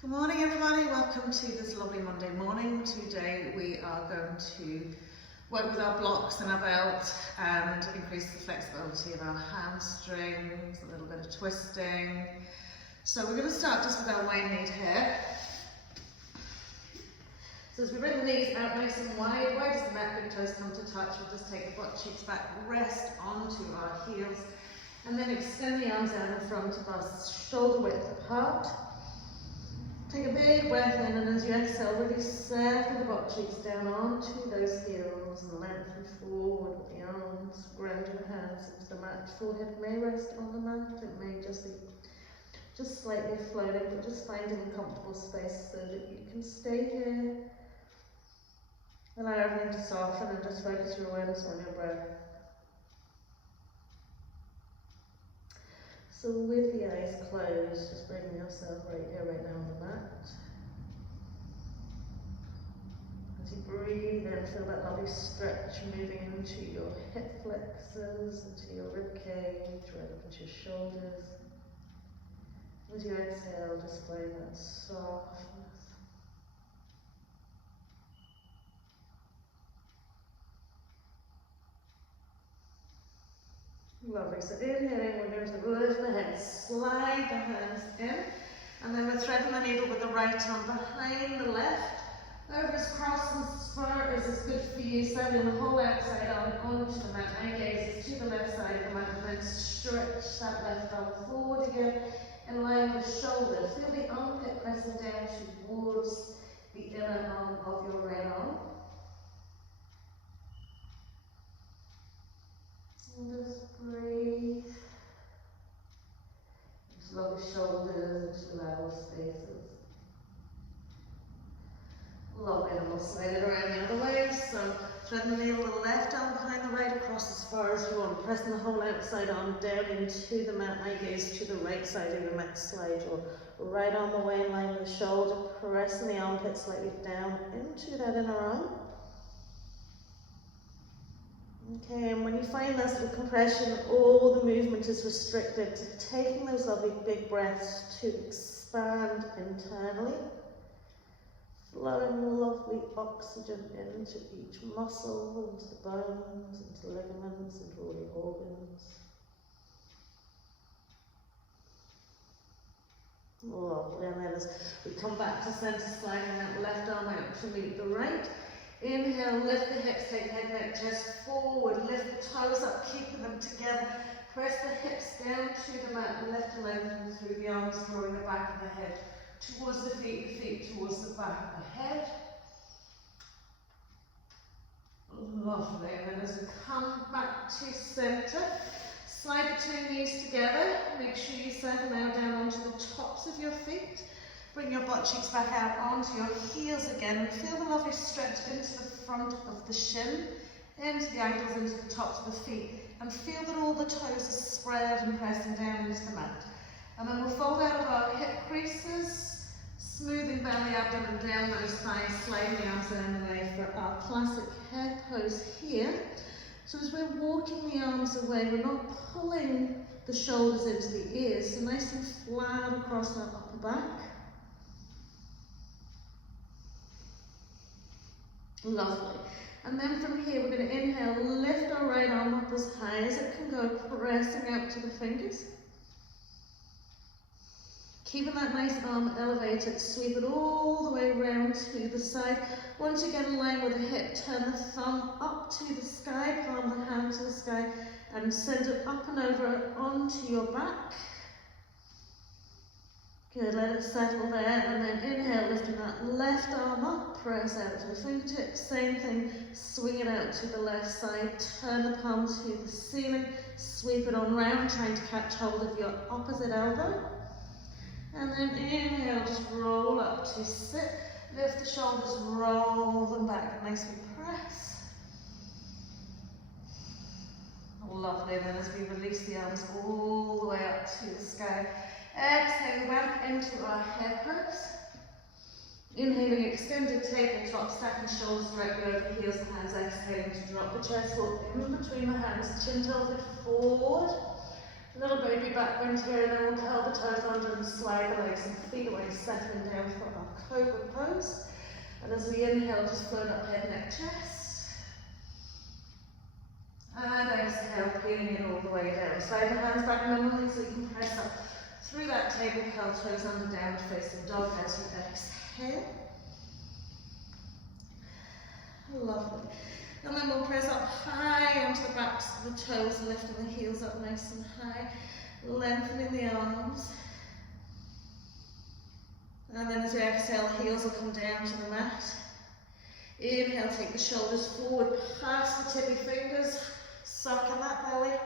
Good morning everybody, welcome to this lovely Monday morning. Today we are going to work with our blocks and our belt and increase the flexibility of our hamstrings, a little bit of twisting. So we're going to start just with our wide kneed here. So as we bring the knees out nice and wide as the mat, big toes come to touch, we'll just take the butt cheeks back, rest onto our heels and then extend the arms out in front of us, shoulder width apart. Take a big breath in, and as you exhale, really settle the butt cheeks down onto those heels and lengthen forward with the arms, ground your hands into the mat. Forehead may rest on the mat, it may just be slightly floating, but just finding a comfortable space so that you can stay here. Allow everything to soften and just focus your awareness on your breath. So with the eyes closed, just bringing yourself right here, right now on the mat. As you breathe in, feel that lovely stretch moving into your hip flexors, into your rib cage, right up into your shoulders. As you exhale, display that softness. Lovely, so inhaling, we're going to lift the head, slide the hands in, and then we're threading the needle with the right arm behind the left, over as cross and spur as is good for you, sending the whole outside arm onto the mat, eye gazes to the left side of the mat, and then stretch that left arm forward again, in line with the shoulder. Feel the armpit pressing down towards the inner arm of your right arm. And just breathe. Just lower the shoulders into level spaces. Lovely, and we'll slide it around the other way. So threading the needle with the left arm behind the right across as far as you want. Pressing the whole outside arm down into the mat. Eye gaze to the right side of the mat. Slide your right arm away in line with the shoulder. Pressing the armpit slightly down into that inner arm. Okay, and when you find that sort of compression, all the movement is restricted to taking those lovely big breaths to expand internally, flowing lovely oxygen into each muscle, into the bones, into ligaments, into all the organs. Lovely, and then as we come back to centre, sliding that left arm out to meet the right. Inhale, lift the hips, take head, neck, chest forward, lift the toes up, keeping them together. Press the hips down to the mat and lift and lengthen through the arms, drawing the back of the head towards the feet towards the back of the head. Lovely, and then as we come back to centre, slide the two knees together. Make sure you settle now down onto the tops of your feet. Bring your butt cheeks back out onto your heels again and feel the lovely stretch into the front of the shin, into the ankles, into the tops of the feet, and feel that all the toes are spread and pressing down into the mat. And then we'll fold out of our hip creases, smoothing belly, abdomen down those thighs, sliding the arms down the way for our classic hair pose here. So as we're walking the arms away, we're not pulling the shoulders into the ears, so nice and flat across our upper back. Lovely. And then from here, we're going to inhale, lift our right arm up as high as it can go, pressing out to the fingers. Keeping that nice arm elevated, sweep it all the way around to the side. Once you get in line with the hip, turn the thumb up to the sky, palm the hand to the sky, and send it up and over onto your back. Good, let it settle there, and then inhale, lifting that left arm up, press out to the fingertips, same thing, swing it out to the left side, turn the palm to the ceiling, sweep it on round, trying to catch hold of your opposite elbow, and then inhale, just roll up to sit, lift the shoulders, roll them back, nicely press. Lovely, and then as we release the arms all the way up to the sky, exhale back into our head pose. Inhaling, extended tabletop, stacking shoulders directly over the heels and hands. Exhaling to drop the chest up in between the hands, chin tilted forward. Little baby back bend here, and then we'll curl the toes under and slide the legs and feet away, settling down for our cobra pose. And as we inhale, just float up head, neck, chest. And exhale, peeling it all the way down. Slide the hands back minimally so you can press up through that table, curl toes under, downward facing dog as you exhale. Lovely. And then we'll press up high onto the backs of the toes, lifting the heels up nice and high, lengthening the arms. And then as we exhale, heels will come down to the mat. Inhale, take the shoulders forward, past the tippy fingers, suck in that belly.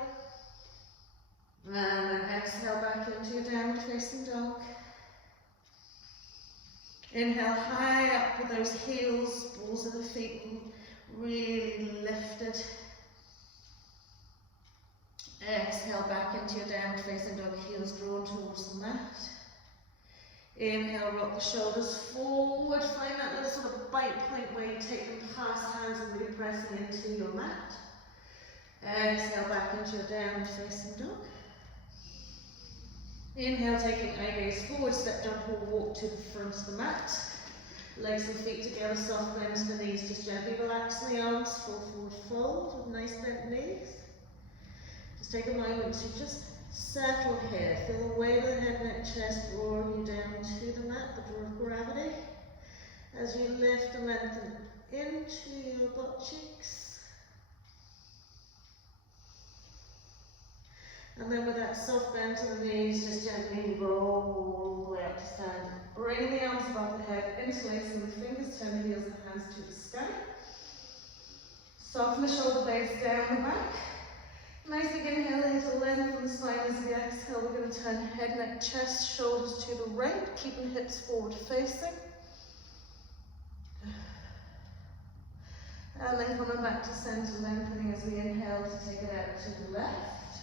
And then exhale back into your downward facing dog. Inhale high up with those heels, balls of the feet really lifted. Exhale back into your downward facing dog, heels drawn towards the mat. Inhale, rock the shoulders forward, find that little sort of bite point where you take them past hands and really pressing into your mat. Exhale back into your downward facing dog. Inhale, taking eye gaze forward, step down or walk to the front of the mat. Legs and feet together, soft bend to the knees, just gently relaxing the arms, fall forward, fold with nice bent knees. Just take a moment to just settle here. Feel the weight of the head, neck, chest drawing you down to the mat, the draw of gravity. As you lift and lengthen into your butt cheeks. And then with that soft bend to the knees, just gently roll all the way up to stand. Bring the arms above the head, interlacing the fingers, turn the heels and hands to the sky. Soften the shoulder blades down the back. Nice big inhale here to lengthen the spine. As we exhale, we're going to turn head, neck, chest, shoulders to the right, keeping hips forward facing. And then coming back to center, lengthening as we inhale to take it out to the left.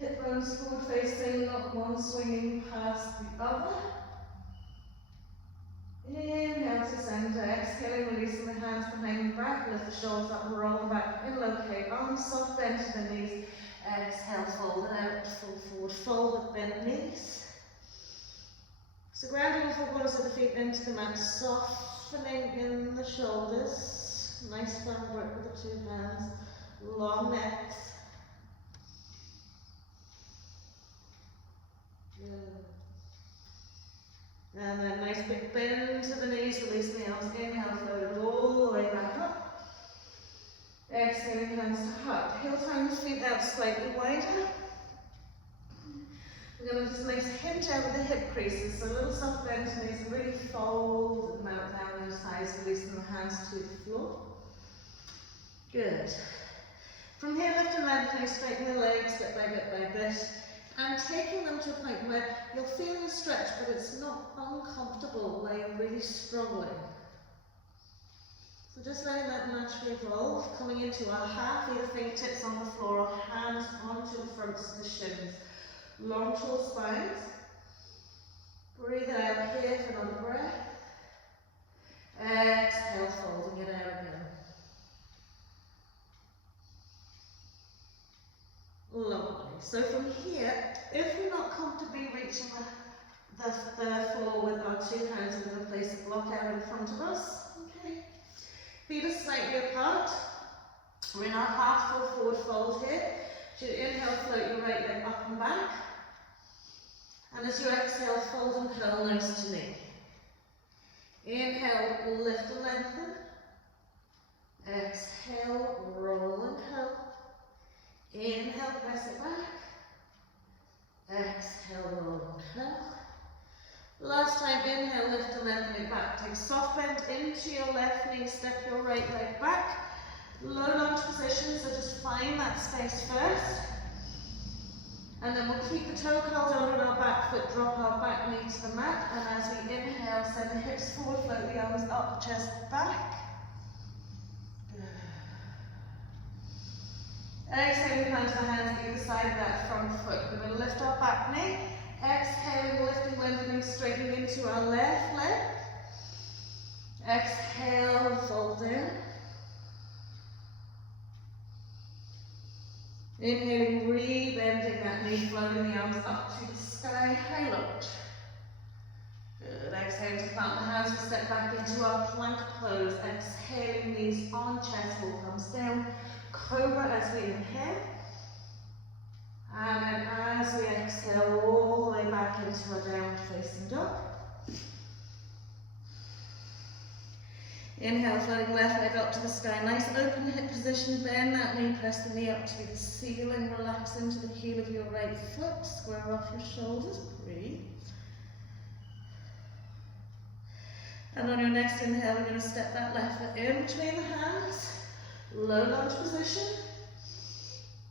Hip bones forward facing, not one swinging past the other. Inhale to center, exhaling, releasing the hands behind the back, lift the shoulders up and roll them back, inlocate, arms soft, bend to the knees. Exhale, fold it out, fall forward, fold with bent knees. So grounding the forecorners of the feet into the mat, softening in the shoulders. Nice firm grip with the two hands, long necks. Good. And then nice big bend to the knees, release the arms, inhale, float it all the way back up. Exhaling, hands to heart. Heel turn the feet out slightly wider. We're going to just nice hinge out of the hip creases, so a little soft bend to the knees, and really fold them out down those thighs, releasing the hands to the floor. Good. From here, lift and lengthening, straighten the legs bit by bit by bit. And taking them to a point where you're feeling a stretch, but it's not uncomfortable, where you're really struggling. So just letting that naturally evolve, coming into our half, either fingertips on the floor or hands onto the fronts of the shins. Long, tall spines. Breathe out here for another breath. Exhale, folding it out again. Lovely. So from here, if we're not comfortably reaching the floor with our two hands, we're going to place a block out in front of us. Okay. Feet are slightly apart. We're in our half full forward fold here. So you inhale, float your right leg up and back. And as you exhale, fold and curl nose to knee. Inhale, lift and lengthen. Exhale, roll and curl. Inhale, press it back. Exhale, roll and curl. Last time, inhale, lift and lengthen it back. Take soft bend into your left knee, step your right leg back. Low lunge position, so just find that space first. And then we'll keep the toe curled under our back foot, drop our back knee to the mat. And as we inhale, send the hips forward, float the arms up, the chest back. Exhaling, plant the hands either side of that front foot. We're going to lift our back knee. Exhaling, lifting, lengthening, straightening into our left leg. Exhale, fold in. Inhaling, re-bending that knee, floating the arms up to the sky, high lunge. Good, exhale to plant the hands, we step back into our plank pose. Exhaling, knees on, chest wall comes down. Cobra as we inhale. And then as we exhale, all the way back into our downward facing dog. Inhale, floating left leg up to the sky. Nice open hip position, bend that knee, press the knee up to the ceiling, relax into the heel of your right foot, square off your shoulders, breathe. And on your next inhale, we're going to step that left foot in between the hands, low lunge position.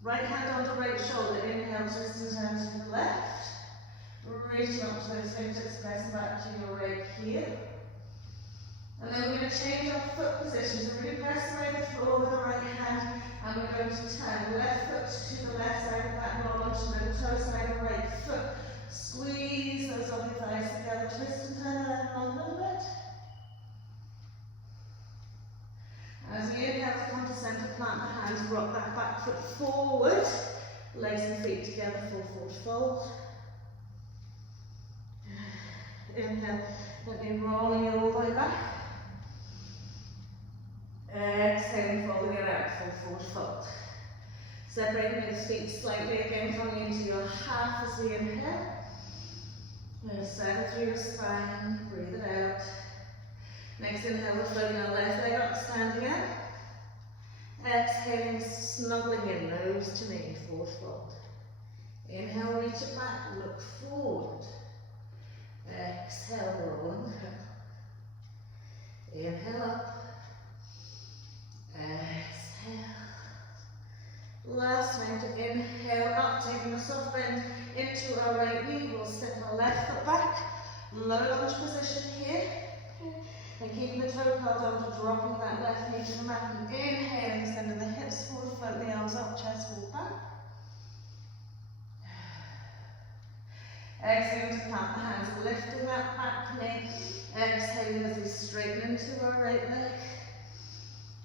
Right hand onto right shoulder, inhale, twisting down to the left. Reaching up to those fingertips, pressing back to your right heel. And then we're going to change our foot position. So really press away the floor with the right hand, and we're going to turn left foot to the left side of that knowledge, middle toe side of right foot. Squeeze those other thighs together, twist and turn that around a little bit. As we inhale to come to center, plant the hands, rock that back foot forward, legs and feet together, full forward fold. Inhale, let me rolling it all the way back. Exhaling, folding it out, full forward fold. Separating those feet slightly again, coming into your half as we inhale. Settle through your spine, breathe it out. Next inhale, we're floating our left leg up, standing up. Exhaling, snuggling in, nose to knee, forward fold. Inhale, reach it back, look forward. Exhale, rolling down. Inhale up. Exhale. Last time to inhale up, taking a soft bend into our right knee. We'll step our left foot back. Low lunge position here. And keeping the toe curled under, dropping that left knee to the mat. And inhaling, sending the hips forward, float the arms up, chest wall back. Exhaling to plant the hands, lifting that back knee. Exhaling as we straighten into our right leg.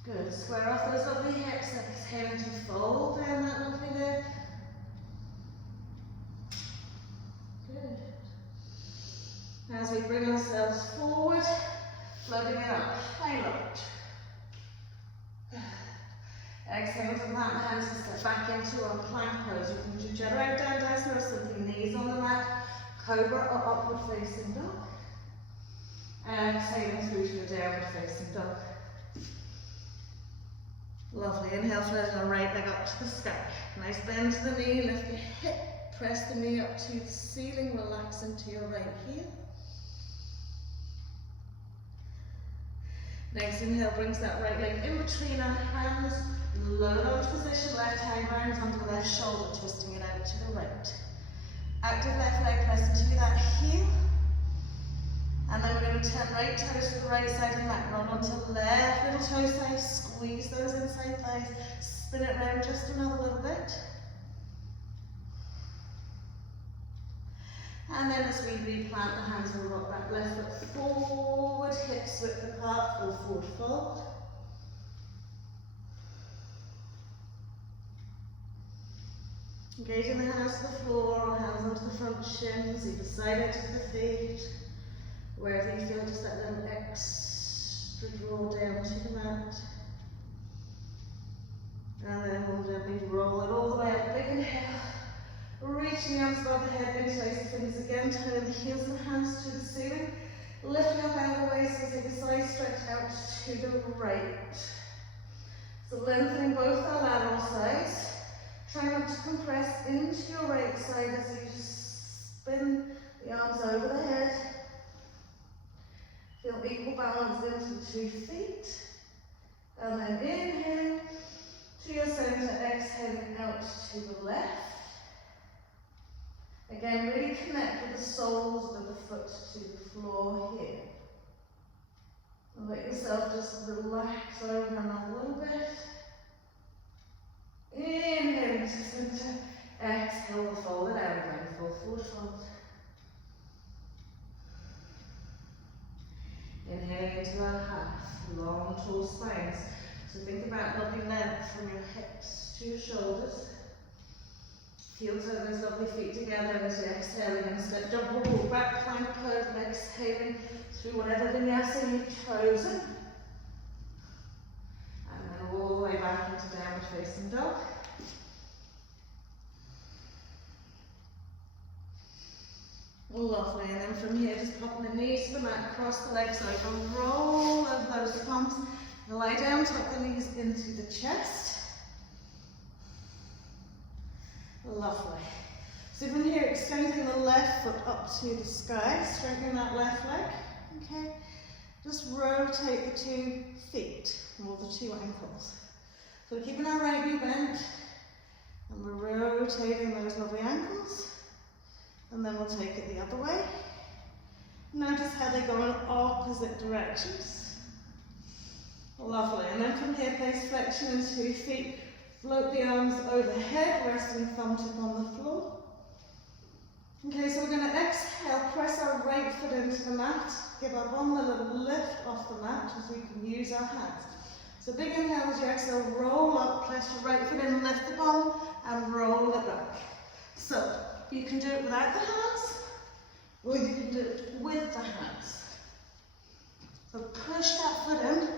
Good, square off those lovely hips, exhaling to fold down that lovely leg. Good. As we bring ourselves forward, floating it up, high lunge. Exhale to plant the hands and step back into our plank pose. You can do Chaturanga Dandasana or simply knees on the mat, cobra or upward facing dog. Exhaling through to your downward facing dog. Lovely, inhale, float our right leg up to the sky. Nice bend to the knee, lift your hip, press the knee up to the ceiling, relax into your right heel. Next inhale brings that right leg in between our hands, low lunge position, left hand rounds onto the left shoulder, twisting it out to the right. Active left leg press into that heel. And then we're going to turn right toes to the right side of the mat, roll onto left little toe side, squeeze those inside thighs, spin it round just another little bit. And then as we replant the hands, we'll rock that left foot forward, hips width apart, full forward fold. Engaging the hands to the floor, or hands onto the front shins, either side edge of the feet. Wherever you feel just that little extra draw down to the mat. And then we'll gently roll it all the way up. Big inhale. Reaching the arms above the head, interlace the fingers again, turning the heels of the hands to the ceiling. Lifting up out of the waist, so take a side stretch out to the right. So lengthening both our lateral sides. Try not to compress into your right side as you just spin the arms over the head. Feel equal balance into the 2 feet. And then inhale to your center, exhaling out to the left. Again, really connect with the soles of the foot to the floor here. And let yourself just relax over a little bit. Inhale to center, exhale, we'll fold it out again, full forward fold. Inhaling into our half, long, tall spines. So think about lovely length from your hips to your shoulders. Heel toe those lovely feet together as you exhale. Again, step, jump, walk back, plank pose, exhaling through whatever vinyasa you've chosen. And then all the way back into downward facing dog. Lovely, and then from here, just popping the knees to the mat, cross the legs over, roll over those palms, lie down, tuck the knees into the chest. Lovely. So from here, extending the left foot up to the sky, straightening that left leg, okay? Just rotate the 2 feet, or the 2 ankles. So we're keeping our right knee bent, and we're rotating those lovely ankles. And then we'll take it the other way. Notice how they go in opposite directions. Lovely. And then from here, place flexion in 2 feet. Float the arms overhead, resting thumb tip on the floor. Okay, so we're going to exhale, press our right foot into the mat. Give our bum a little lift off the mat as we can use our hands. So big inhale as you exhale, roll up, press your right foot in, lift the bum, and roll it back. So you can do it without the hands, or you can do it with the hands. So push that foot in.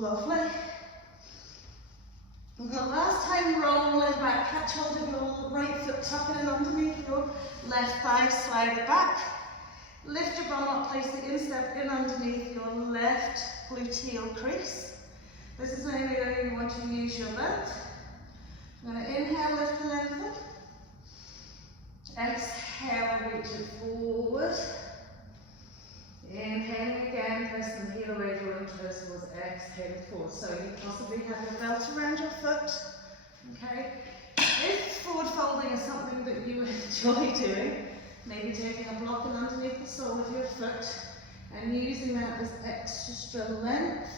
Lovely. And the last time, rolling back, catch hold of your right foot, tuck it in underneath your left thigh, slide it back. Lift your bum up, place the instep in underneath your left gluteal crease. This is the only area you want to use your length. I'm going to inhale, lift the left foot. Exhale, reach it forward. Inhaling again, press the heel away, drawing toes towards exhaling forward. So you possibly have your belt around your foot. Okay. If forward folding is something that you enjoy doing, maybe taking a block in underneath the sole of your foot and using that as extra length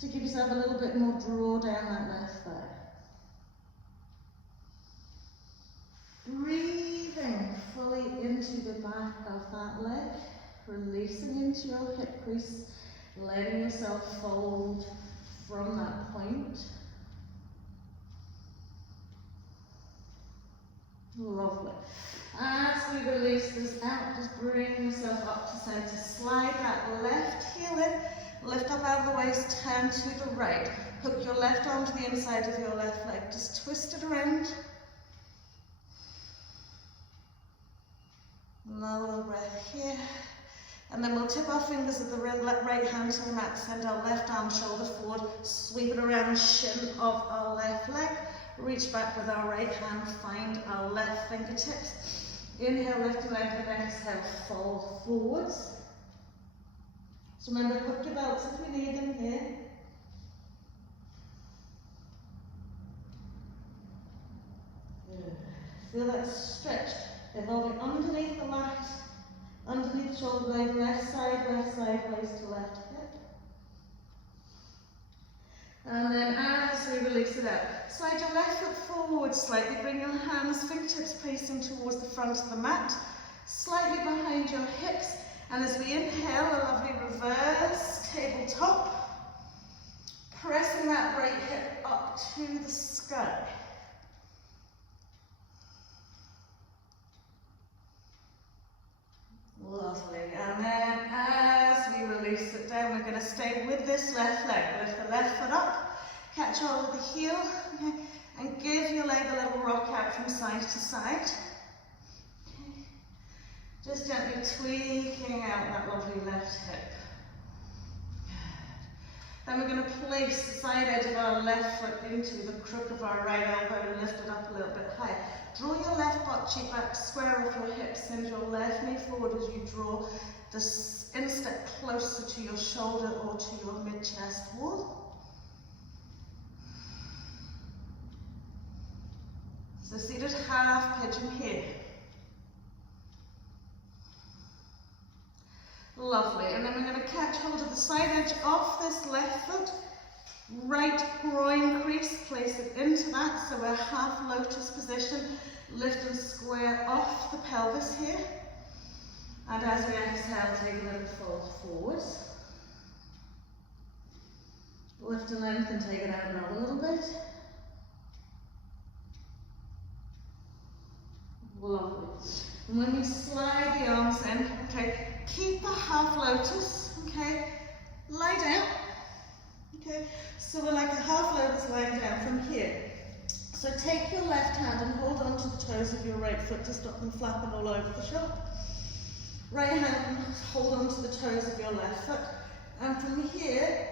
to give yourself a little bit more draw down that left thigh. Breathing fully into the back of that leg, releasing into your hip crease, letting yourself fold from that point. Lovely. As we release this out, just bring yourself up to center. Slide that left heel in, lift up out of the waist, turn to the right. Hook your left arm to the inside of your left leg. Just twist it around. Another breath here. And then we'll tip our fingers of the right hand to the mat, send our left arm shoulder forward, sweep it around the shin of our left leg, reach back with our right hand, find our left fingertips. Inhale, lift and lengthen, exhale, fold forwards. So remember, hook your belts if you need them here. Good. Feel that stretch. Evolving underneath the mat, underneath the shoulder blade, left side, waist to left hip. And then as we release it out, slide your left foot forward slightly, bring your hands, fingertips facing towards the front of the mat, slightly behind your hips, and as we inhale, a lovely reverse tabletop, pressing that right hip up to the sky. Lovely, and then as we release it down, we're going to stay with this left leg. Lift the left foot up, catch hold of the heel, okay, and give your leg a little rock out from side to side. Okay. Just gently tweaking out that lovely left hip. Then we're going to place the side edge of our left foot into the crook of our right elbow and lift it up a little bit higher. Draw your left butt cheek back, square off your hips, send your left knee forward as you draw the instep closer to your shoulder or to your mid-chest wall. So seated half pigeon here. Lovely, and then we're going to catch hold of the side edge of this left foot, right groin crease, place it into that, so we're half lotus position, lift and square off the pelvis here, and as we exhale, take a little fold forwards, lift and lengthen, take it out another little bit, Lovely. And when you slide the arms in, okay, keep the half lotus, okay, lie down, okay, so we're like a half lotus lying down from here. So take your left hand and hold on to the toes of your right foot to stop them flapping all over the shop. Right hand, hold on to the toes of your left foot, and from here,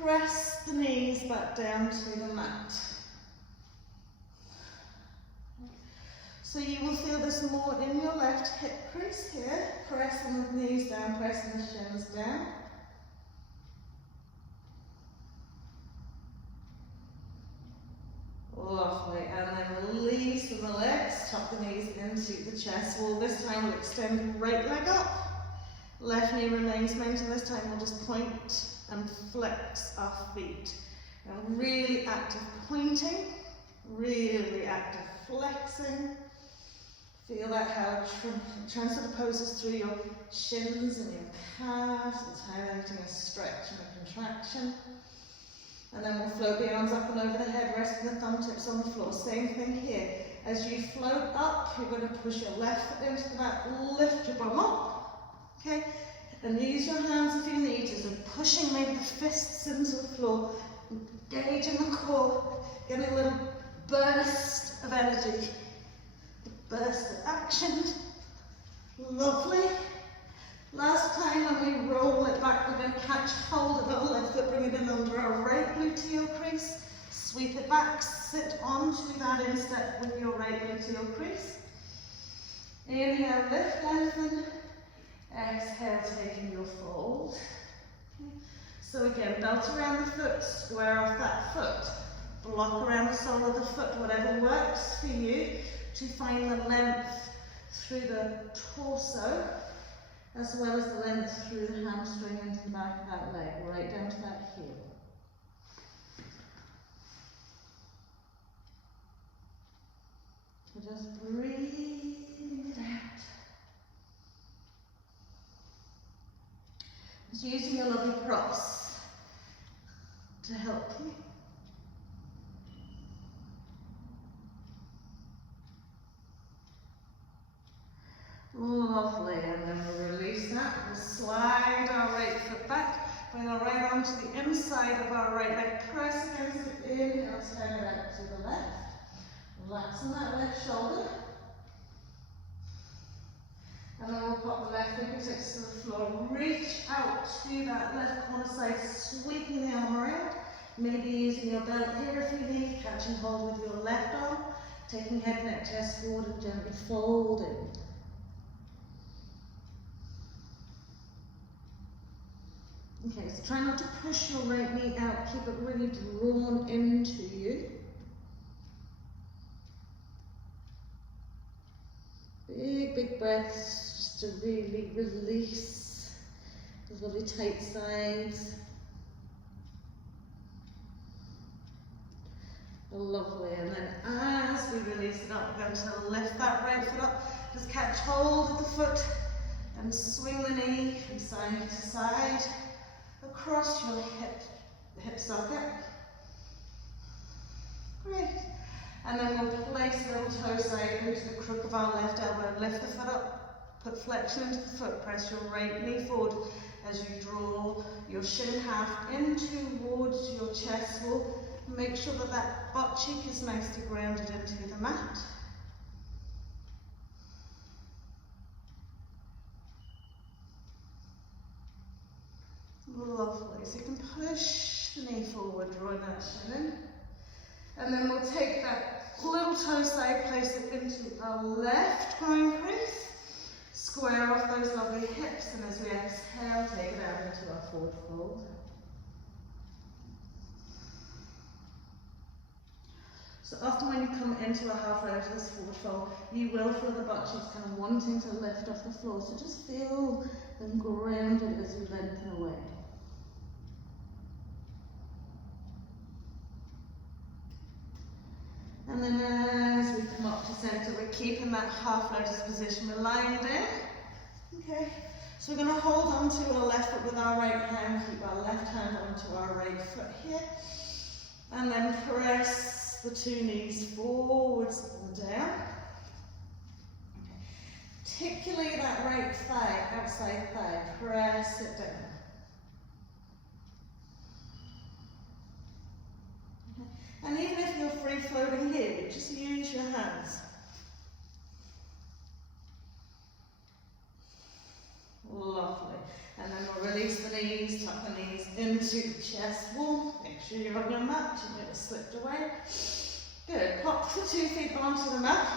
press the knees back down to the mat. So you will feel this more in your left hip crease here, pressing the knees down, pressing the shins down. Lovely, and then release from the legs, tuck the knees into the chest wall. This time we'll extend right leg up, left knee remains maintained. This time we'll just point and flex our feet. Now really active pointing, really active flexing. Feel that how transfer the poses through your shins and your calves. It's highlighting a stretch and a contraction. And then we'll float the arms up and over the head, resting the thumb tips on the floor. Same thing here. As you float up, you're going to push your left foot into the mat, lift your bum up, okay? And use your hands if you need to, so pushing maybe the fists into the floor, engaging the core, getting a little burst of energy, burst of action. Lovely. Last time when we roll it back, we're going to catch hold of our left foot, bring it in under our right gluteal crease, sweep it back, sit onto that instep with your right gluteal crease. Inhale, lift, lengthen. Exhale, taking your fold. So again, belt around the foot, square off that foot, block around the sole of the foot, whatever works for you to find the length through the torso, as well as the length through the hamstring into the back of that leg, right down to that heel. So just breathing it out. Just using your lovely props to help you. Lovely, and then we'll release that. We'll slide our right foot back, bring our right arm to the inside of our right leg, press against it, inhale, turn it out to the left. Relaxing that left shoulder. And then we'll pop the left fingertips to the floor, reach out to that left corner side, sweeping the arm around. Maybe using your belt here if you need, catching hold with your left arm, taking head, neck, chest forward and gently folding. Okay, so try not to push your right knee out, keep it really drawn into you. Big, big breaths, just to really release those lovely tight sides. Lovely, and then as we release it up, we're going to lift that right foot up, just catch hold of the foot and swing the knee from side to side. Across your hip socket. Great. And then we'll place the little toe side into the crook of our left elbow. Lift the foot up, put flexion into the foot, press your right knee forward as you draw your shin half in towards your chest wall. Make sure that that butt cheek is nicely grounded into the mat. Lovely, so you can push the knee forward, drawing that shin in. And then we'll take that little toe side, place it into our left groin crease, square off those lovely hips, and as we exhale, take it out into our forward fold. So often when you come into a half lotus forward fold, you will feel the butt cheeks kind of wanting to lift off the floor, so just feel them grounded as you lengthen away. And then as we come up to center, we're keeping that half lotus position. We're lying down. Okay. So we're going to hold on to our left foot with our right hand. Keep our left hand onto our right foot here. And then press the two knees forwards and down. Particularly that right thigh, outside thigh, press it down. Okay. And even if you're free floating here, just use your hands. Lovely. And then we'll release the knees, tuck the knees into the chest wall. Make sure you're on your mat, you never slipped away. Good. Pop the 2 feet onto the mat.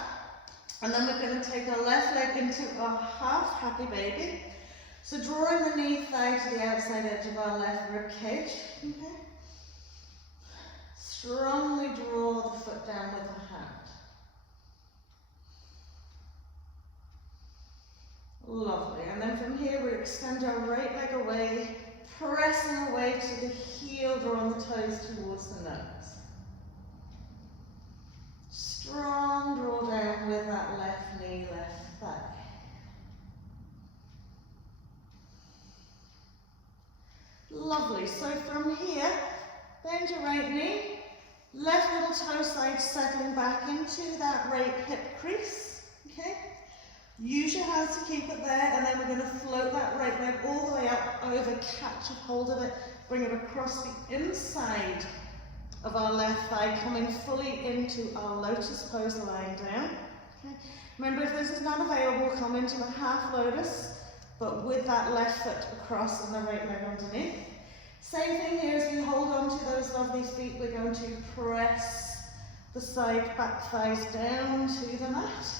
And then we're going to take our left leg into our half happy baby. So drawing the knee thigh to the outside edge of our left rib cage. Okay. Strongly draw the foot down with the hand. Lovely. And then from here we extend our right leg away, pressing away to the heel, drawing the toes towards the nose. Strong draw down with that left knee, left thigh. Lovely. So from here, bend your right knee, left little toe side settling back into that right hip crease. Okay. Use your hands to keep it there, and then we're going to float that right leg all the way up over, catch a hold of it, bring it across the inside of our left thigh, coming fully into our lotus pose, lying down. Okay. Remember, if this is not available, come into a half lotus, but with that left foot across and the right leg underneath. Same thing here, as we hold on to those lovely feet, we're going to press the side back thighs down to the mat.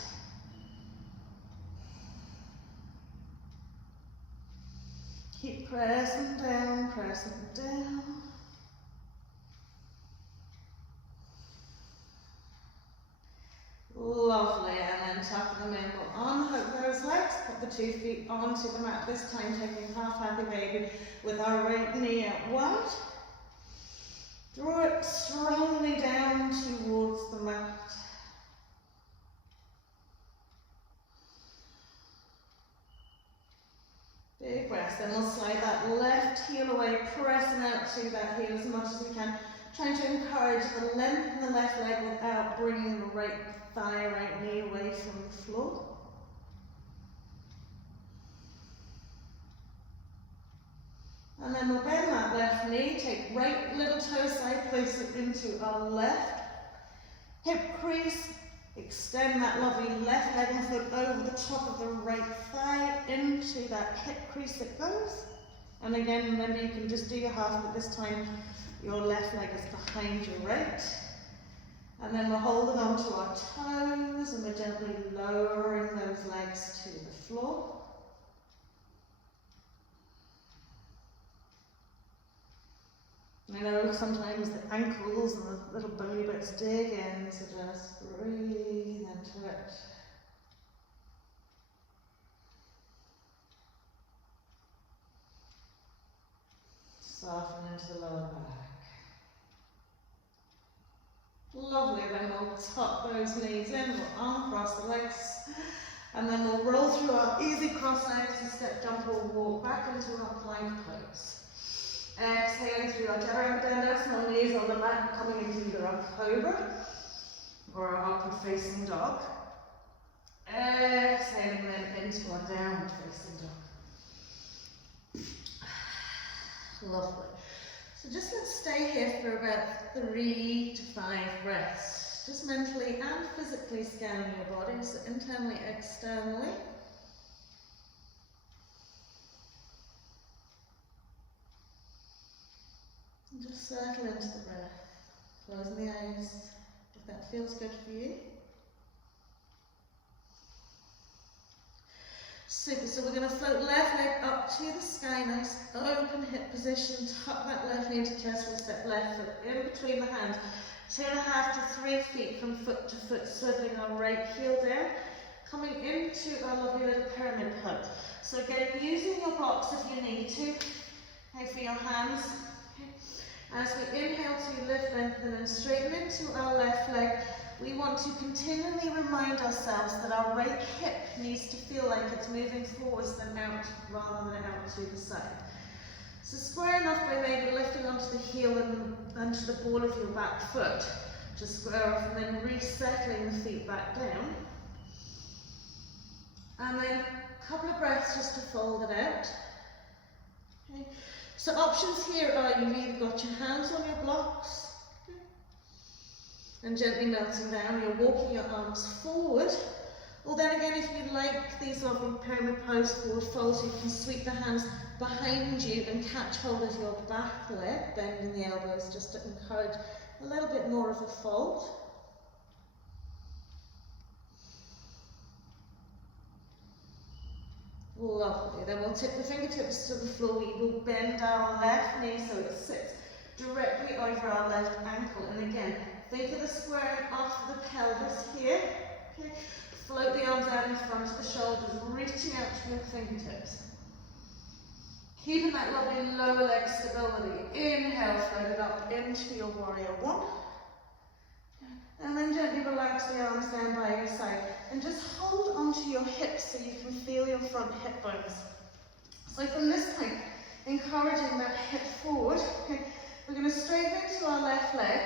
Keep pressing down, pressing down. Lovely, and then tuck them in. We'll unhook those legs, put the 2 feet onto the mat, this time taking half happy baby with our right knee out wide. Draw it strongly down towards the mat. Big breath, then we'll slide that left heel away, pressing out to that heel as much as we can, trying to encourage the length in the left leg without bringing the right thigh, right knee away from the floor. And then we'll bend that left knee, take right little toe side, place it into our left hip crease, extend that lovely left leg and foot over the top of the right thigh into that hip crease it goes. And again, remember, you can just do your half, but this time your left leg is behind your right. And then we're holding on to our toes and we're gently lowering those legs to the floor. I know sometimes the ankles and the little bony bits dig in, so just breathe into it. Soften into the lower back. Lovely, then we'll tuck those knees in, we'll uncross the legs, and then we'll roll through our easy cross legs and step, jump or walk back into our plank pose. Exhaling through our triangle, small knees on the mat, coming into either our cobra or our upward facing dog. Exhaling then into our downward facing dog. Lovely. So just let's stay here for about 3 to 5 breaths. Just mentally and physically scanning your body, so internally, externally. And just settle into the breath. Closing the eyes if that feels good for you. Super, so we're going to float left leg up to the sky, nice open hip position, tuck that left knee into chest, we'll step left foot in between the hands, 2.5 to 3 feet from foot to foot, circling our right heel down, coming into our lovely little pyramid pose. So again, using your blocks if you need to, okay, for your hands. Okay. As we inhale to lift, lengthen and straighten into our left leg, we want to continually remind ourselves that our right hip needs to feel like it's moving forwards than out, rather than out to the side. So square enough by maybe lifting onto the heel and onto the ball of your back foot. Just square off and then resettling the feet back down. And then a couple of breaths just to fold it out. Okay. So options here are you've either got your hands on your blocks, okay, and gently melting down, you're walking your arms forward. Or then again, if you like these lovely pyramid pose forward folds, you can sweep the hands behind you and catch hold of your back leg, bending the elbows just to encourage a little bit more of a fold. Lovely. Then we'll tip the fingertips to the floor. We will bend our left knee so it sits directly over our left ankle. And again, think of the squaring off the pelvis here. Okay. Float the arms out in front of the shoulders, reaching out to your fingertips. Keeping that lovely lower leg stability. Inhale, float it up into your warrior one. And then gently relax the arms down by your side. And just hold onto your hips so you can feel your front hip bones. So from this point, encouraging that hip forward. Okay, we're going to straighten into our left leg.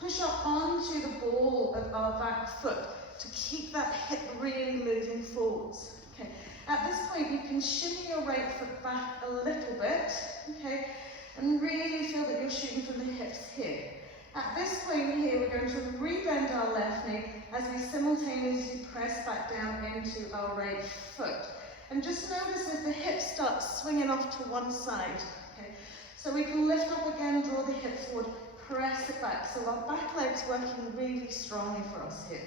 Push up onto the ball of our back foot to keep that hip really moving forwards. Okay. At this point, you can shimmy your right foot back a little bit, okay, and really feel that you're shooting from the hips here. At this point here, we're going to rebend our left knee as we simultaneously press back down into our right foot. And just notice if the hip starts swinging off to one side. Okay. So we can lift up again, draw the hip forward, press it back. So our back leg's working really strongly for us here.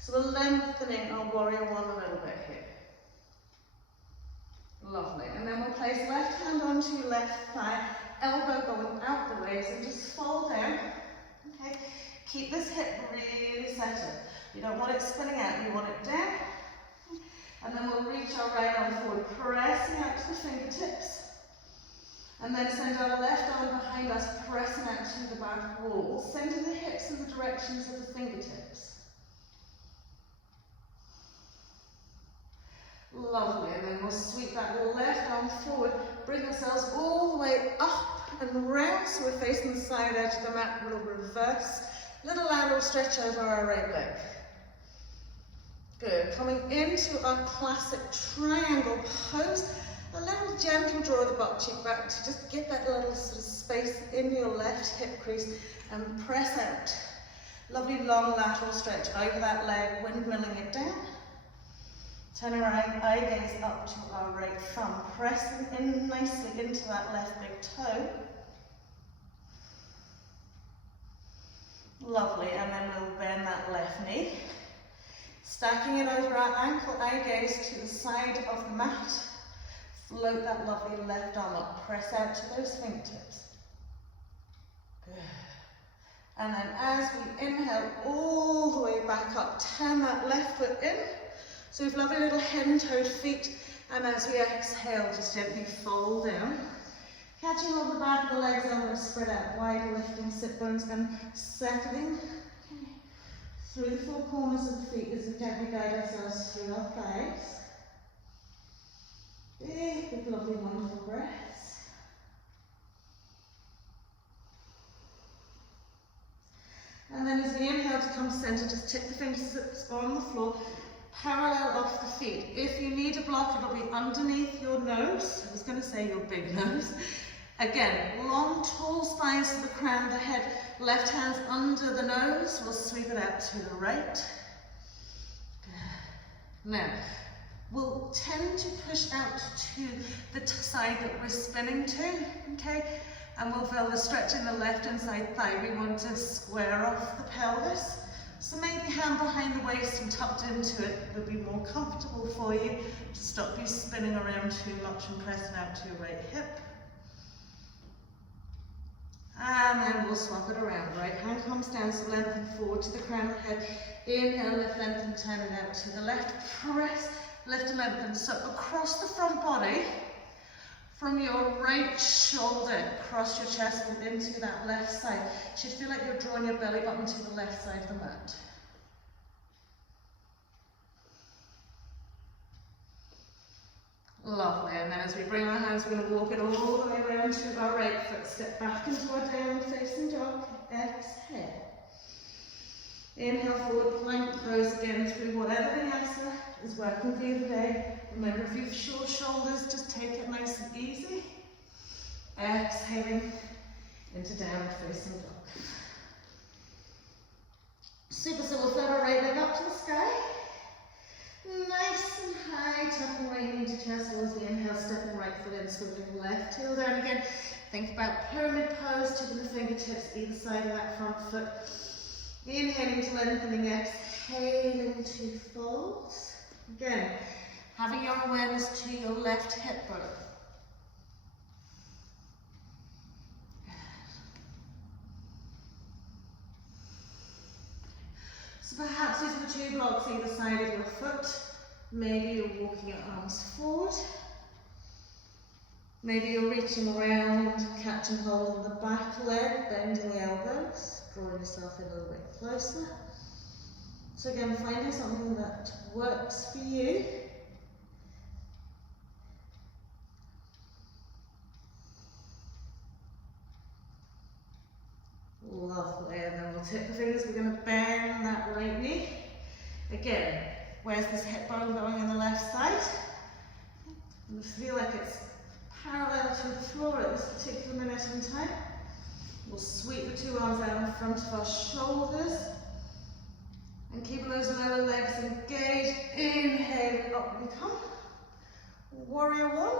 So we're lengthening our warrior one a little bit here. Lovely. And then we'll place left hand onto your left thigh, elbow going out the ways, and just fold down. Okay. Keep this hip really centered. You don't want it spinning out, you want it down. And then we'll reach our right arm forward, pressing out to the fingertips. And then send our left arm behind us, pressing out to the back wall. Center the hips in the directions of the fingertips. Lovely, and then we'll sweep that left arm forward, bring ourselves all the way up and round so we're facing the side edge of the mat. We'll reverse, little lateral stretch over our right leg. Good, coming into our classic triangle pose, a little gentle draw the butt cheek back to just get that little sort of space in your left hip crease and press out. Lovely long lateral stretch over that leg, windmilling it down. Turn around, eye gaze up to our right thumb, pressing in nicely into that left big toe. Lovely, and then we'll bend that left knee. Stacking it over our ankle, eye gaze to the side of the mat. Float that lovely left arm up, press out to those fingertips. Good. And then as we inhale all the way back up, turn that left foot in. So we've lovely little hen-toed feet, and as we exhale, just gently fold down. Catching on the back of the legs, elbows spread out wide, lifting sit bones and settling through the four corners of the feet as we gently guide ourselves through our thighs. Big, lovely, wonderful breaths. And then as we inhale to come to center, just tip the fingertips on the floor, parallel off the feet. If you need a block, it'll be underneath your nose. I was going to say your big nose. Again, long, tall spines to the crown of the head. Left hand's under the nose. We'll sweep it out to the right. Now, we'll tend to push out to the side that we're spinning to, okay? And we'll feel the stretch in the left inside thigh. We want to square off the pelvis. So maybe hand behind the waist and tucked into it would be more comfortable for you to stop you spinning around too much and pressing out to your right hip. And then we'll swap it around. Right hand comes down, so lengthen forward to the crown of the head. Inhale, lift, lengthen, turn it out to the left. Press, lift and lengthen. So across the front body, from your right shoulder, across your chest and into that left side. You should feel like you're drawing your belly button to the left side of the mat. Lovely, and then as we bring our hands, we're going to walk it all the way around to our right foot. Step back into our downward facing dog. Exhale. Inhale forward, plank pose again through whatever vinyasa is working for you today. Remember, if you have short shoulders, just take it nice and easy. Exhaling into downward facing dog. Super, so we'll float our right leg up to the sky. Nice and high, tucking right into chest towards the inhale, stepping right foot in, swiveling left heel down again. Think about pyramid pose, tipping the fingertips either side of that front foot. Inhaling to lengthening, exhaling to folds. Again, having your awareness to your left hip bone. So perhaps using the two blocks either side of your foot. Maybe you're walking your arms forward. Maybe you're reaching around, catching hold of the back leg, bending the elbows, drawing yourself in a little bit closer. So again, finding something that works for you. Lovely, and then we'll tip the fingers. We're going to bend that right knee. Again, where's this hip bone going on the left side? And feel like it's parallel to the floor at this particular minute in time. We'll sweep the two arms out in front of our shoulders. And keeping those lower legs engaged. Inhale, up we come. Warrior one.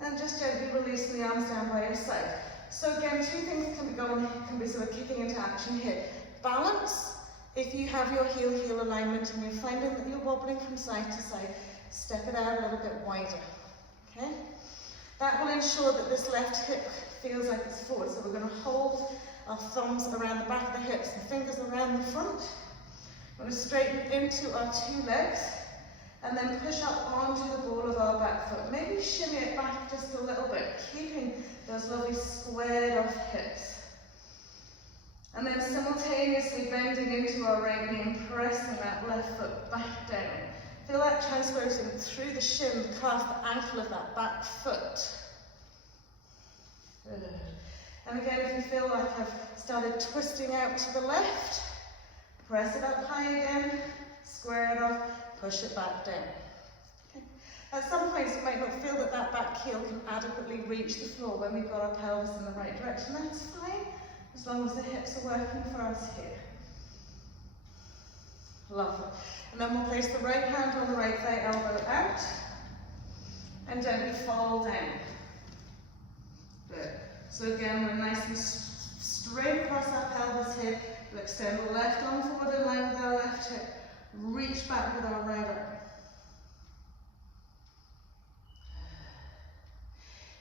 And just gently releasing the arms down by your side. So again, two things can be sort of kicking into action here. Balance. If you have your heel-heel alignment and you're finding that you're wobbling from side to side, step it out a little bit wider. Okay? That will ensure that this left hip feels like it's forward. So we're going to hold our thumbs around the back of the hips, the fingers around the front. We're going to straighten into our two legs and then push up onto the ball of our back foot. Maybe shimmy it back just a little bit, keeping those lovely squared off hips. And then simultaneously bending into our right knee and pressing that left foot back down. Feel that transposing through the shin, the calf, the ankle of that back foot. Good. And again, if you feel like I've started twisting out to the left, press it up high again, square it off, push it back down. Okay. At some points you might not feel that that back heel can adequately reach the floor when we've got our pelvis in the right direction. That's fine, as long as the hips are working for us here. Lovely. And then we'll place the right hand on the right thigh, elbow out, and gently fold down. Good. So again, we're nice and straight across our pelvis here. We'll extend the left arm forward in line with our left hip. Reach back with our right arm.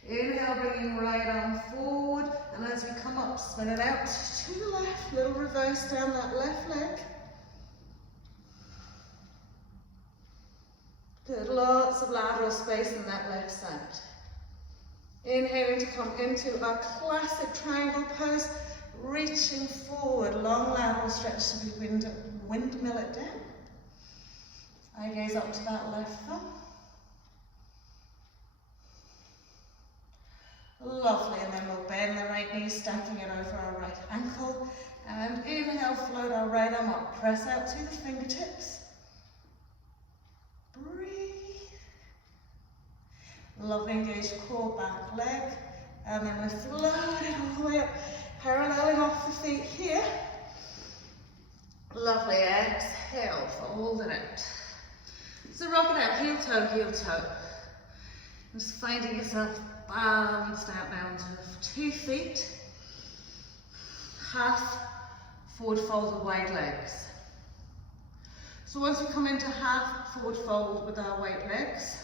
Inhale, bringing right arm forward, and as we come up, spin it out to the left. Little reverse down that left leg. Good, lots of lateral space in that left side. Inhaling to come into our classic triangle pose, reaching forward, long lateral stretch so we windmill it down. Eye gaze up to that left thumb. Lovely, and then we'll bend the right knee, stacking it over our right ankle. And inhale, float our right arm up, press out to the fingertips. Breathe. Lovely, engage core, back leg. And then we're floating all the way up, paralleling off the feet here. Lovely, exhale, folding it. So rock it out, heel toe, heel toe. Just finding yourself balanced out now onto 2 feet. Half forward fold with wide legs. So once we come into half forward fold with our wide legs,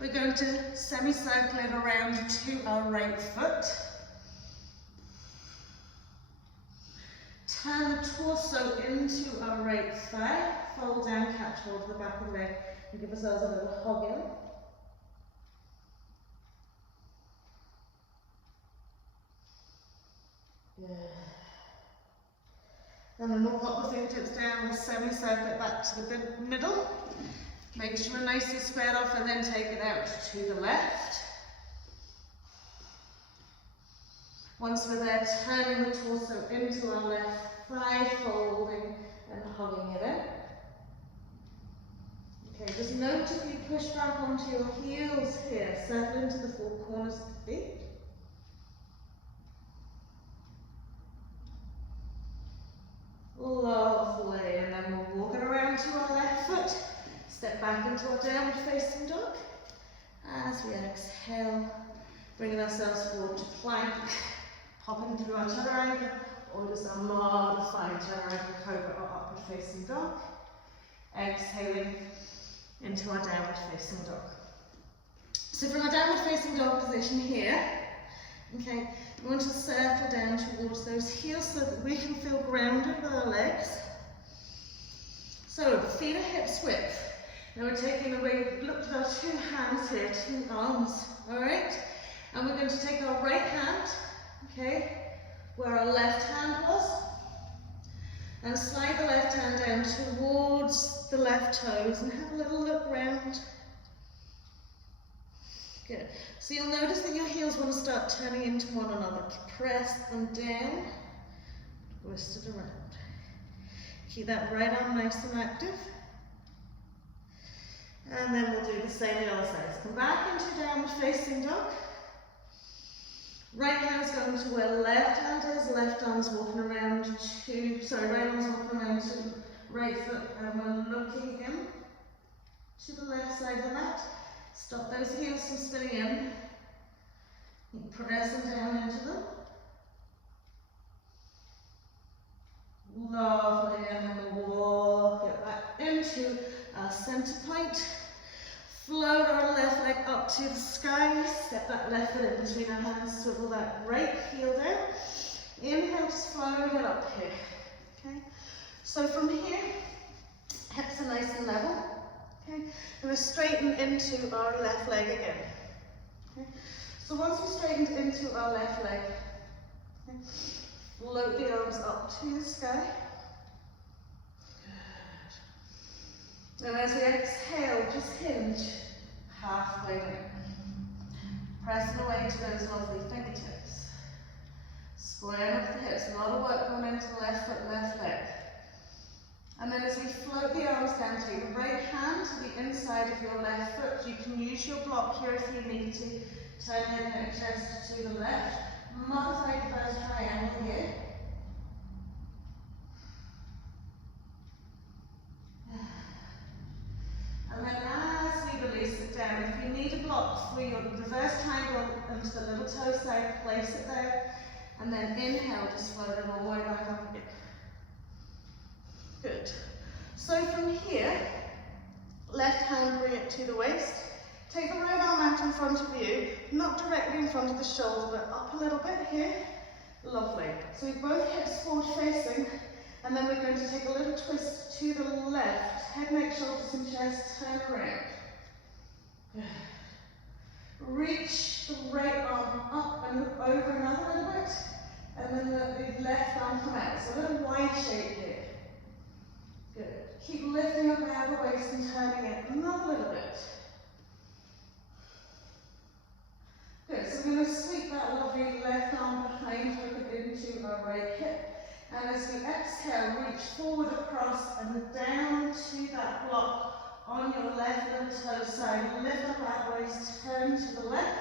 we're going to semicircle it around to our right foot. Turn the torso into our right thigh, fold down, catch hold of the back of the leg, and give ourselves a little hug in. Good. And then we'll pop the fingertips down, we'll semicircle it back to the middle. Make sure we're nicely squared off and then take it out to the left. Once we're there, turning the torso into our left thigh folding and hugging it in. Okay, just note if you push back onto your heels here, settle into the four corners of the feet. Lovely, and then we'll walk it around to our left foot, step back into our downward facing dog. As we exhale, bringing ourselves forward to plank, popping through our chaturanga, or just a modified chaturanga cobra or upward facing dog. Exhaling into our downward facing dog. So from our downward facing dog position here, okay, we want to circle down towards those heels so that we can feel grounded with our legs. So feet are hips width. Now we're taking the way, look at our two hands here, two arms, alright? And we're going to take our right hand, okay, where our left hand was, and slide the left hand down towards the left toes and have a little look round. Good. So you'll notice that your heels want to start turning into one another. Press them down, twist it around. Keep that right arm nice and active. And then we'll do the same on the other side. So come back into downward facing dog. Right hand's going to where left hand is, left arm's walking around to, right arm's walking around to right foot, and we're looking in to the left side of the mat. Stop those heels from spinning in. And press them down into them. Lovely, and then we'll walk it back into our centre point. Float our left leg up to the sky, step that left foot in between our hands, swivel that right heel down. Inhale, just float it up here. Okay, so from here, hips are nice and level. Okay, and we straighten into our left leg again. Okay, so once we straightened into our left leg, okay, float the arms up to the sky. And as we exhale, just hinge halfway down. Pressing away to those lovely fingertips. Square up the hips, a lot of work going into the left foot, left leg. And then as we float the arms down, take the right hand to the inside of your left foot. You can use your block here if you need to. Turn your neck chest to the left. Modified reverse triangle here. And then as we release it down, if you need a block for your reverse triangle into the little toe side, place it there. And then inhale, just float it all the way back up again. Good. So from here, left hand bring it to the waist. Take the right arm out in front of you, not directly in front of the shoulder, but up a little bit here. Lovely. So we both hips forward facing. And then we're going to take a little twist to the left. Head, neck, shoulders and chest, turn around. Good. Reach the right arm up and look over another little bit. And then the left arm come out. So a little wide shape here. Good. Keep lifting up out of the waist and turning it another little bit. Good. So we're going to sweep that lovely left arm behind, hook it into our right hip. And as we exhale, reach forward across and down to that block on your left little toe side. Lift up that waist, turn to the left,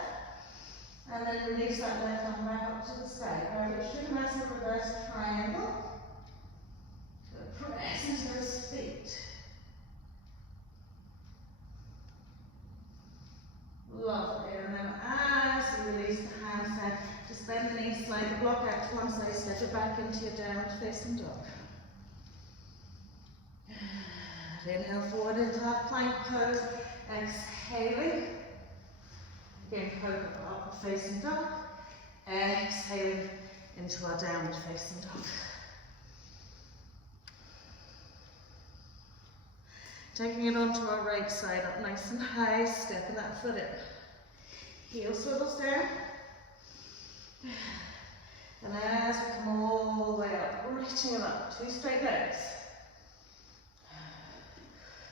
and then release that left arm back up to the sky. Right, it should match a reverse triangle. So press into those feet. Lovely, and then as we release the hands down, just bend the knees, slide the block out to one side, step it back into your downward facing dog. Inhale forward into that plank pose, exhaling. Again, cobra upward facing dog. Exhaling into our downward facing dog. Taking it onto our right side, up nice and high, stepping that foot in. Heel swivels down. And as we come all the way up, reaching it up, two straight legs.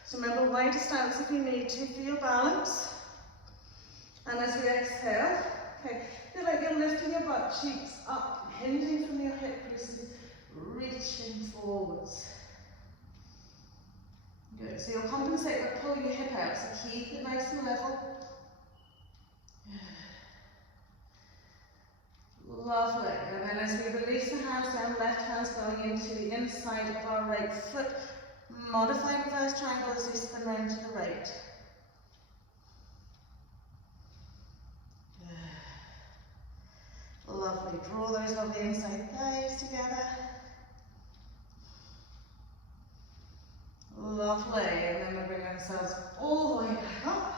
So remember, wider stance if you need to for your balance. And as we exhale, okay, feel like you're lifting your butt cheeks up, hinging from your hip creases, reaching forwards. Good, so you'll compensate by pulling your hip out, so keep it nice and level. Lovely, and then as we release the hands down, left hand's going into the inside of our right foot. Modify reverse triangle as we spin round to the right. Lovely, draw those lovely inside thighs together. Lovely, and then we'll bring ourselves all the way back up.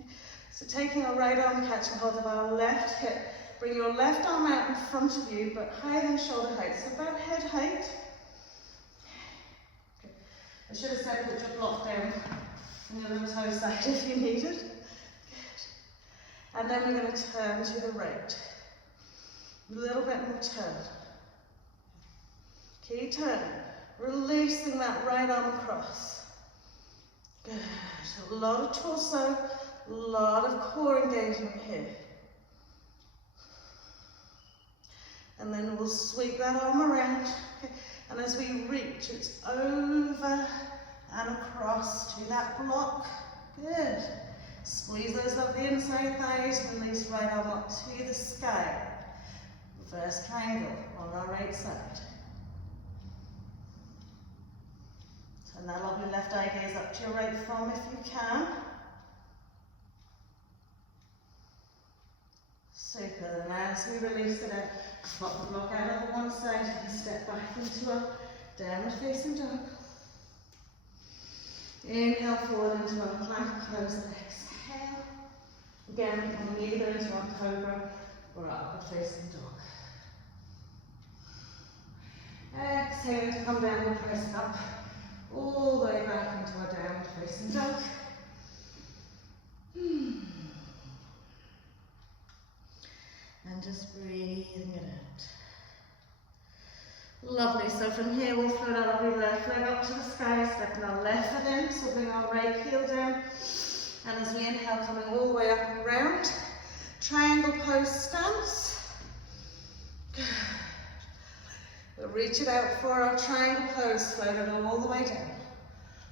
Okay. So taking our right arm, catching hold of our left hip, bring your left arm out in front of you, but higher than shoulder height, so about head height. Okay. I should have said put your block down on your little toe side if you needed. Good. And then we're going to turn to the right. A little bit more turn. Keep turning. Releasing that right arm across. Good. A lot of torso, a lot of core engagement here. And then we'll sweep that arm around. Okay. And as we reach, it's over and across to that block. Good. Squeeze those lovely inside thighs, release right arm up to the sky. Reverse triangle on our right side. Turn that lovely left eye gaze up to your right thumb if you can. Super, and as we release it out, pop the block out over one side and step back into a downward facing dog. Inhale forward into our plank pose and exhale. Again, we can either into our cobra or upward facing dog. Exhale to come down and press up all the way back into our downward facing dog. And just breathing it out. Lovely, so from here we'll throw our lovely left leg up to the sky, stepping our left foot in, so bring our right heel down. And as we inhale, coming all the way up and round. Triangle pose stance. Good. We'll reach it out for our triangle pose, float it all the way down.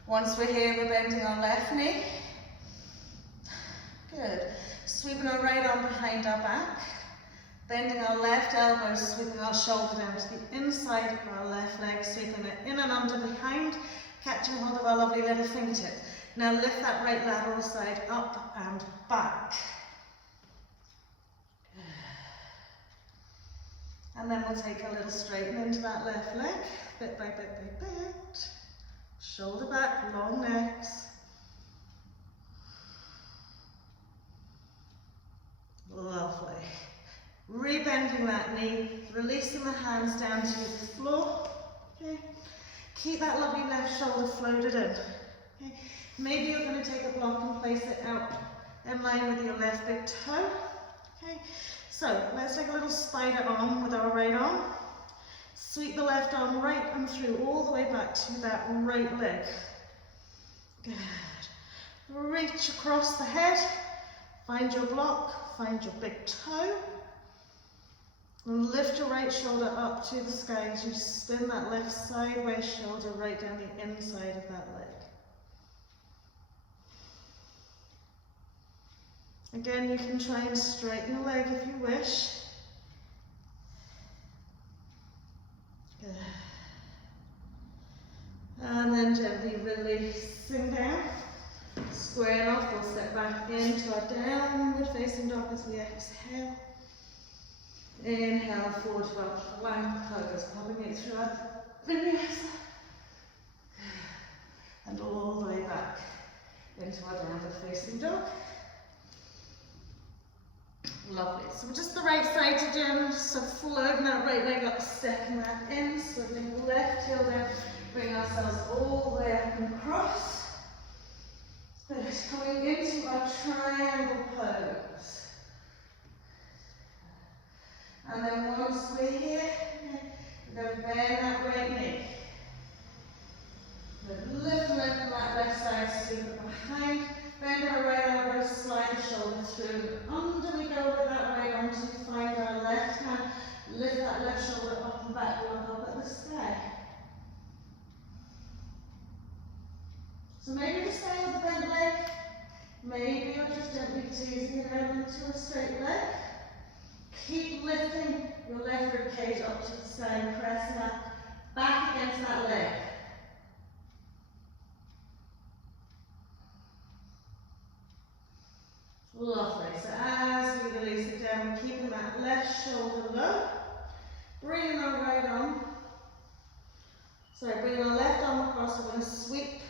Once we're here, we're bending our left knee. Good. Sweeping our right arm behind our back. Bending our left elbow, sweeping our shoulder down to the inside of our left leg, sweeping it in and under behind, catching hold of our lovely little fingertip. Now lift that right lateral side up and back. And then we'll take a little straighten into that left leg, bit by bit by bit. Shoulder back, long necks. Lovely. Rebending that knee, releasing the hands down to the floor. Okay. Keep that lovely left shoulder floated in. Okay. Maybe you're going to take a block and place it out in line with your left big toe. Okay. So let's take a little spider arm with our right arm. Sweep the left arm right and through all the way back to that right leg. Good. Reach across the head. Find your block. Find your big toe. And lift your right shoulder up to the sky as you spin that left sideways shoulder right down the inside of that leg. Again, you can try and straighten the leg if you wish. Good. And then gently releasing down. Squaring off, we'll step back into our downward facing dog as we exhale. Inhale forward to our plank pose, popping it through our vinyasa. And all the way back into our downward facing dog. Lovely. So just the right side again, so floating that right leg up, stepping that in, swiveling the left heel down, bring ourselves all the way up and across. Good. Coming into our triangle pose. And then once we're here, we're going to bend that right knee. Lift that left side, sweep it behind. Bend our right elbow, slide the shoulder through. Under we go with that right arm to find our left hand. Lift that left shoulder up and back. back, look up at the sky. So maybe you're staying with the bent leg, maybe you're just gently teasing it out into a straight leg. Keep lifting your left rib cage up to the sky and press that back against that leg. Lovely. So as we release it down, we're keeping that left shoulder low. Bringing our right arm. Sorry, bringing our left arm across. We're going to sweep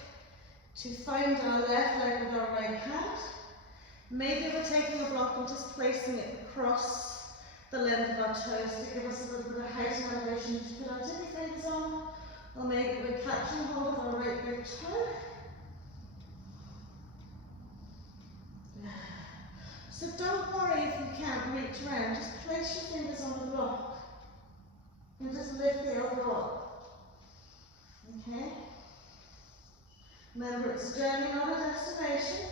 to find our left leg with our right hand. Maybe we're taking a block and just placing it across the length of our toes to give us a little bit of height and elevation to put our tippy fingers on. Or maybe we're catching hold of our right big toe. So don't worry if you can't reach around, just place your fingers on the block and just lift the elbow up. Okay? Remember, it's a journey, not a destination.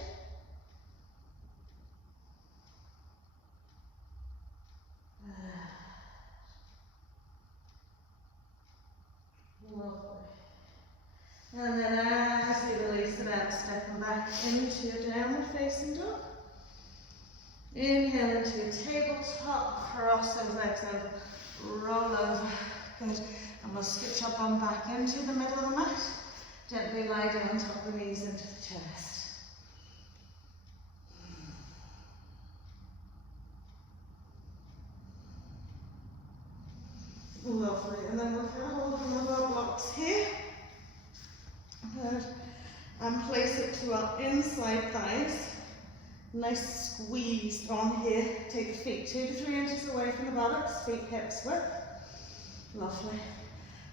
Lovely. And then as we release it out, stepping back into your downward facing dog. Inhale into your tabletop, cross those legs over, roll over. Good. And we'll scooch up on back into the middle of the mat. Gently lie down on top of the knees into the chest. Lovely. And then we'll get a hold of one of our blocks here. Good. And place it to our inside thighs. Nice squeeze on here. Take the feet 2 to 3 inches away from the buttocks, feet hips width. Lovely.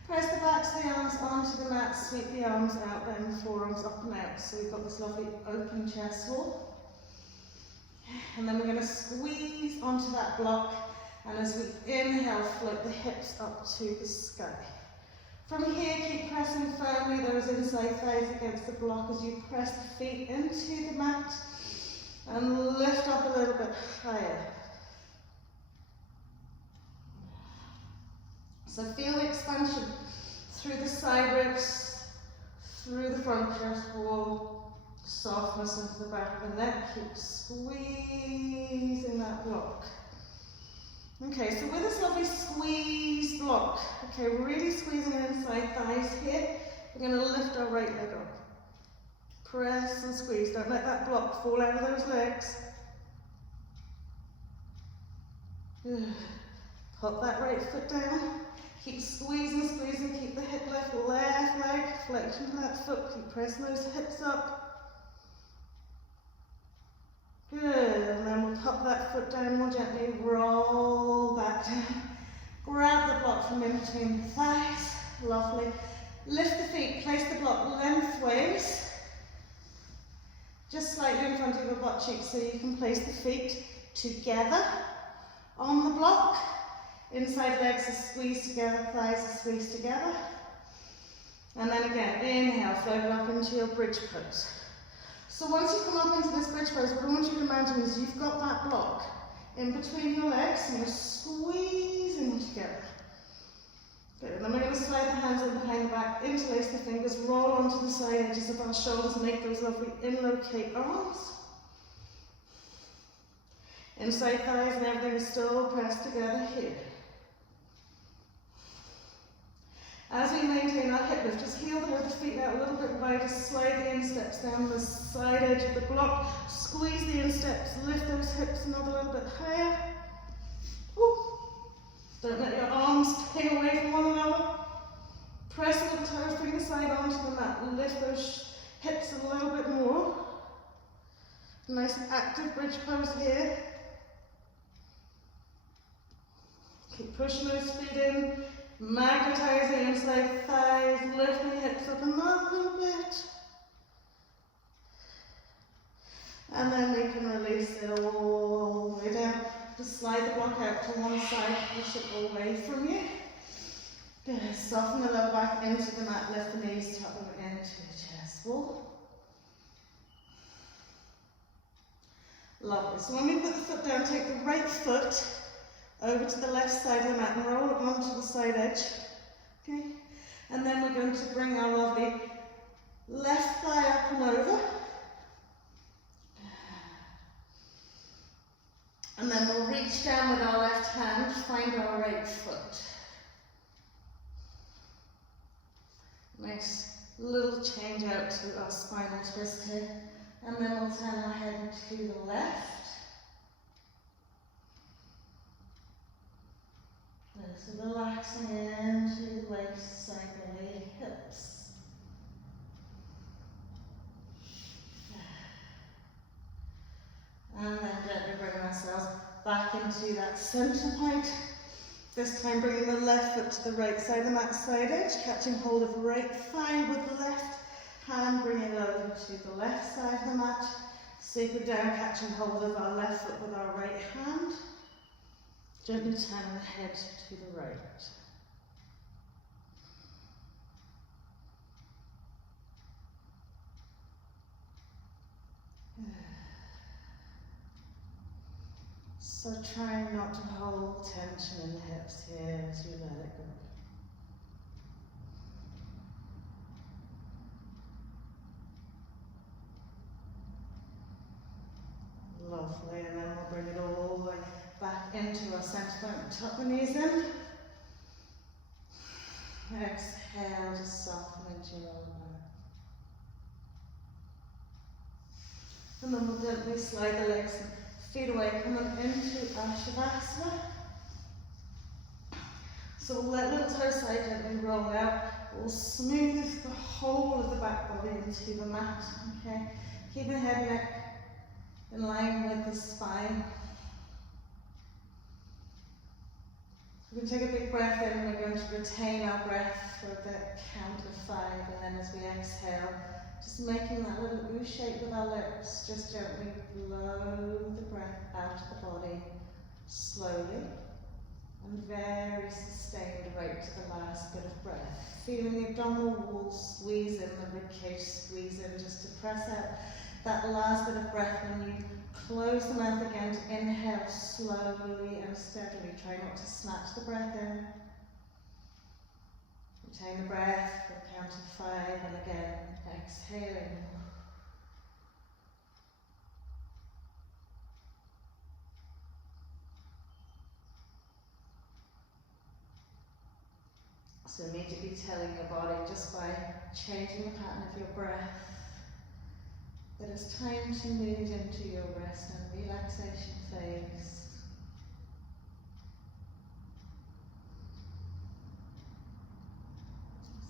Press the backs of the arms onto the mat, sweep the arms out, bend the forearms up and out. So we've got this lovely open chest wall. And then we're going to squeeze onto that block, and as we inhale, float the hips up to the sky. From here, keep pressing firmly those inside thighs against the block as you press the feet into the mat. And lift up a little bit higher. So feel the expansion through the side ribs, through the front chest wall, softness into the back of the neck. Keep squeezing that block. Okay, so with this lovely squeeze block, okay, we're really squeezing our inside thighs here. We're going to lift our right leg up. Press and squeeze. Don't let that block fall out of those legs. Good. Pop that right foot down. Keep squeezing, squeezing. Keep the hip lift. Left leg, flexion to that foot. Keep pressing those hips up. Good. And then we'll pop that foot down more gently. Roll back down. Grab the block from in between the thighs. Lovely. Lift the feet. Place the block lengthways. Just slightly in front of your butt cheeks so you can place the feet together on the block. Inside legs are squeezed together, thighs are squeezed together. And then again, inhale, float it up into your bridge pose. So once you come up into this bridge pose, what I want you to imagine is you've got that block in between your legs and you're squeezing them together. Good, and then we're going to slide the hands in behind the back, interlace the fingers, roll onto the side edges of our shoulders, make those lovely inlocate arms. Inside thighs and everything is still pressed together here. As we maintain our hip lift, just heel the feet out a little bit wider, slide the insteps down the side edge of the block, squeeze the insteps, lift those hips another little bit higher. Woo. Don't let your arms stay away from one another. Press the toes, bring the side onto the mat, lift those hips a little bit more. Nice active bridge pose here. Keep pushing those feet in, magnetize the inside thighs, lift the hips up another little bit. And then we can release it all the way down. Just slide the block out to one side, push it away from you. Good. Soften the lower back into the mat, lift the knees, tuck them into the chest wall. Lovely. So when we put the foot down, take the right foot over to the left side of the mat and roll it onto the side edge. Okay, and then we're going to bring our lovely left thigh up and over. And then we'll reach down with our left hand, find our right foot. Nice little change out to our spinal twist here. And then we'll turn our head to the left. So relaxing into the waist, side belly, hips. And then gently bring ourselves back into that center point. This time bringing the left foot to the right side of the mat, side edge, catching hold of the right thigh with the left hand, bring it over to the left side of the mat. Super down, catching hold of our left foot with our right hand. Gently turn the head to the right. So try not to hold tension in the hips here as you let it go. Lovely, and then we'll bring it all the way back into our centre point, tuck the knees in. Exhale to soften into your lower back. And then we'll gently slide the legs and feet away, coming into our Shavasana. So we'll let little toe side gently roll out. We'll smooth the whole of the back body into the mat. Okay, keep the head and neck in line with the spine. We're going to take a big breath in, and we're going to retain our breath for the count of 5, and then as we exhale, just making that little U shape with our lips, just gently blow the breath out of the body, slowly, and very sustained right to the last bit of breath. Feeling the abdominal wall squeeze in, the ribcage squeeze in, just to press out that last bit of breath. When you close the mouth again to inhale slowly and steadily. Try not to snatch the breath in. Retain the breath for a count of 5, and again exhaling. So immediately telling your body, just by changing the pattern of your breath, that it's time to move into your rest and relaxation phase.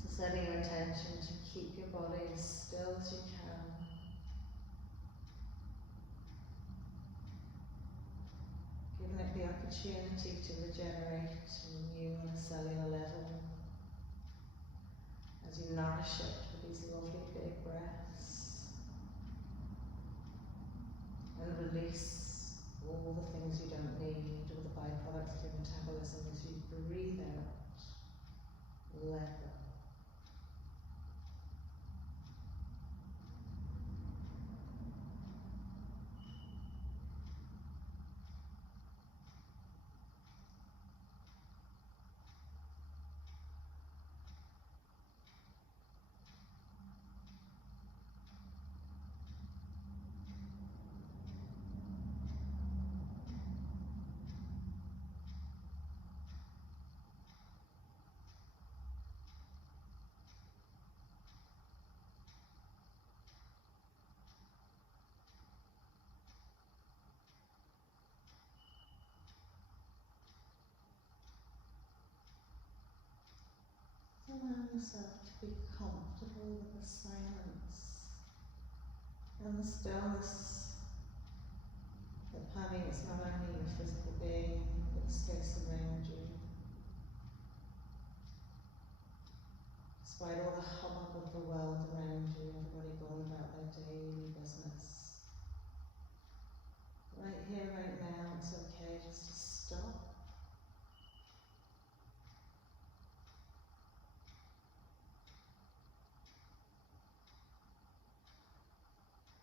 So setting your intention to keep your body as still as you can. Giving it the opportunity to regenerate and renew on a cellular level as you nourish it with these lovely big breaths. And release all the things you don't need, all the byproducts of your metabolism as you breathe out. Let go. Allow yourself to be comfortable with the silence and the stillness that permeates not only your physical being, but the space around you. Despite all the hubbub of the world around you, everybody going about their daily business. Right here, right now, it's okay just to stop.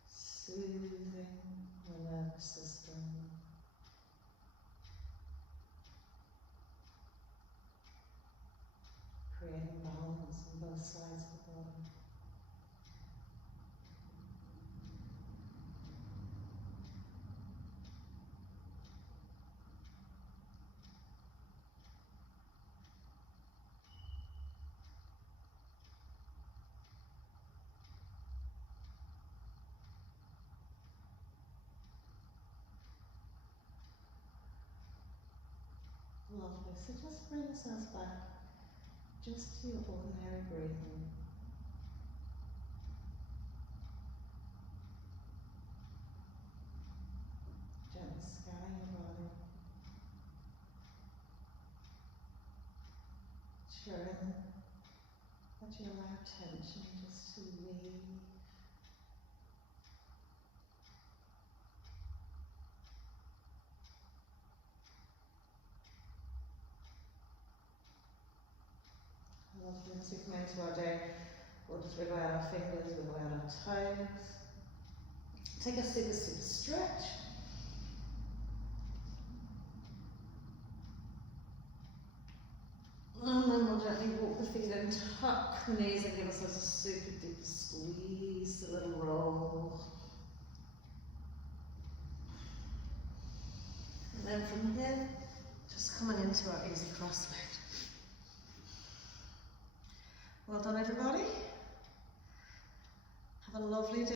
Soothing the nervous system. Lovely. So just bring yourselves back just to your ordinary breathing. Gently scanning your body. Ensuring that you allow tension just to leave. Lovely. As we come into our day, we'll just wiggle out our fingers, wiggle out our toes. Take a super stretch. And then we'll gently walk the feet in, tuck the knees and give ourselves a super deep squeeze, a little roll. And then from here, just coming into our easy cross leg. Well done everybody. Have a lovely day.